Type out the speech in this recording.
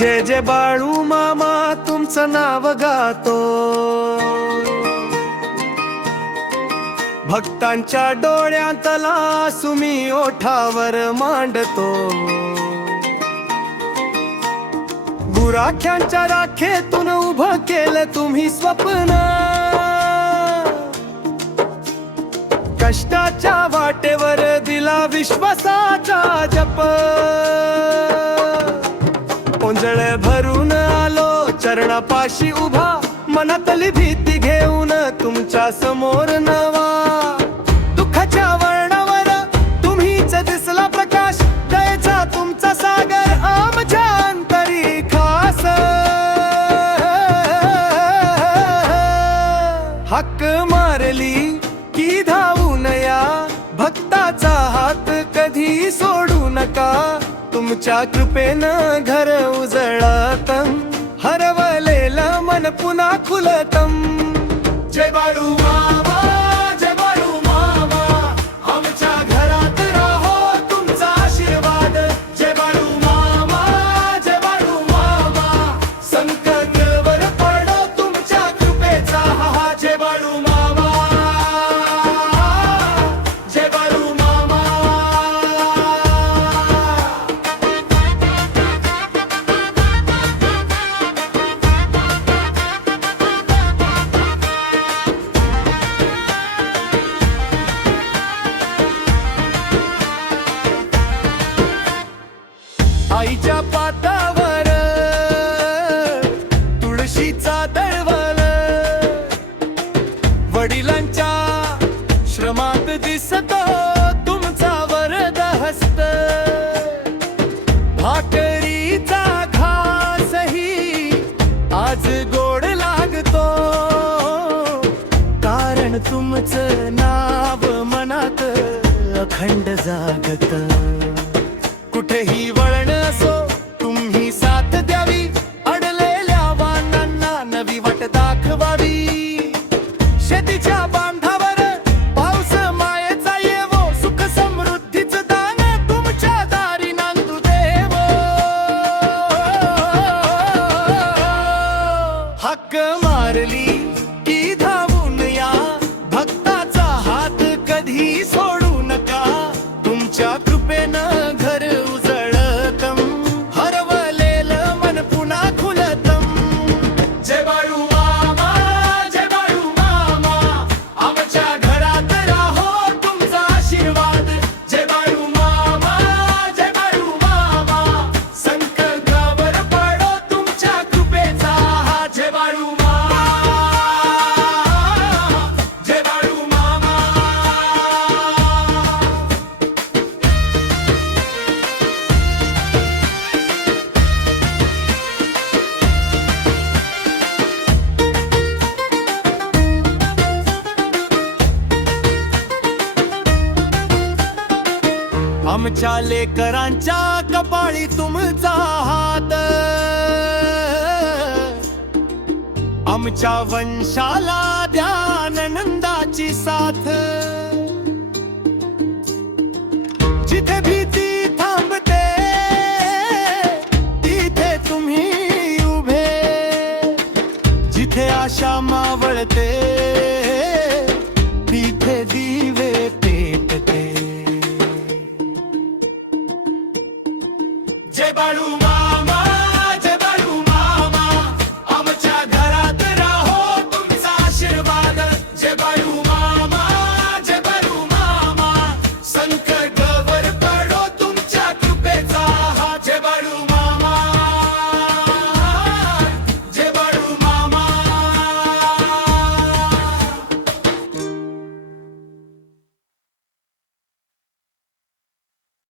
जय जय बाळू मामा तुमचं नाव गातो, भक्तांच्या डोळ्यातला सुमी ओठावर मांडतो, गुराख्यांच्या राखेतून उभं केलं तुम्ही स्वप्न, कष्टाच्या वाटेवर दिला विश्वासाचा जप, ओंजळ भरून आलो चरणापाशी उभा, मनातली भीती घेऊन तुमच्या समोर नवा, दुःखाच्या वर्णावर तुम्हीच दिसला प्रकाश, दयेचा तुमचा सागर आमच्या अंतरी खास, हाक मारली की धावून या, भक्ताचा हात कधी सोडू नका, तुमच्या कृपेनं घर उजळतं, हरवलेलं मन पुन्हा खुलतं. जय बाळू मामा, जय बाळू मामा, आमच्या घरात राहो तुमचा आशीर्वाद, जय बाळू मामा, जय बाळू मामा, संकटावर पडो तुमच्या कृपेचा हा, जय बाळू मामा, जय बाळू मामा. आईच्या पातावर तुळशीचा दळवल, वडिलांच्या श्रमात दिसतो तुमचा वरद हस्त, भाकरीचा घासही आज गोड लागतो, कारण तुमचं नाव मनात अखंड जागत, कुठेही वळण असो तुम्ही साथ द्यावी, अडलेल्या वाहनांना नवी वाट दाखवावी, शेतीच्या बांधावर पाऊस मायेचा येवो, सुख समृद्धीचं दान तुमच्या दारी नांदू देवो, हाक मारली की धावून या, भक्ताचा हात कधी सोडू नका, तुमच्या कृपेनं घर उजळतं, हरवलेलं मन पुन्हा खुलतं. जय बाळू मामा, जय बाळू मामा, आमच्या घरात राहो तुमचा आशीर्वाद, जय बाळू मामा, जय बाळू मामा, संकटावर पडो तुमच्या कृपेचा हा, जय बाळू मामा, जय बाळू मामा. आमच्या लेकरांच्या कपाळी तुमचा हात, आमच्या वंशाला द्या नंदाची साथ, जिथे भीती थांबते तिथे तुम्ही उभे, जिथे आशा मावळते तिथे दिवे पेटते. जय बाळू.